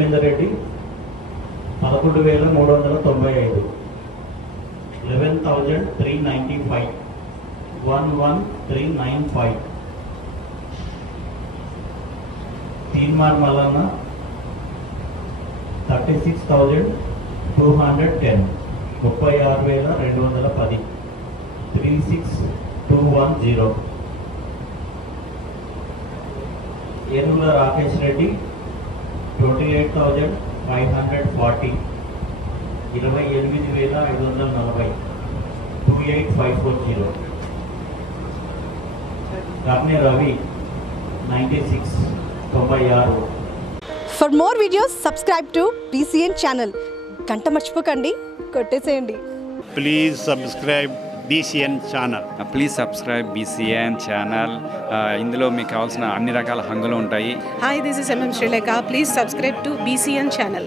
రాజమేందర్ రెడ్డి 11,395, 11,395, 11,395. తీన్మార్ మల్లన్న 36,210, 36,210, 36,210. ఏనుగుల Rakesh Reddy 28,540, 28,540, 28,540. కర్ణే Ravi 96, 96. For more videos, subscribe to BCN channel. గంట మర్చిపోకండి, కొట్టేసేయండి. Please subscribe BCN channel. Please subscribe BCN channel. ఇందులో మీకు కావాల్సిన అన్ని రకాల హంగులు ఉంటాయి. Hi, this is MM Sri Lanka. Please subscribe to BCN channel.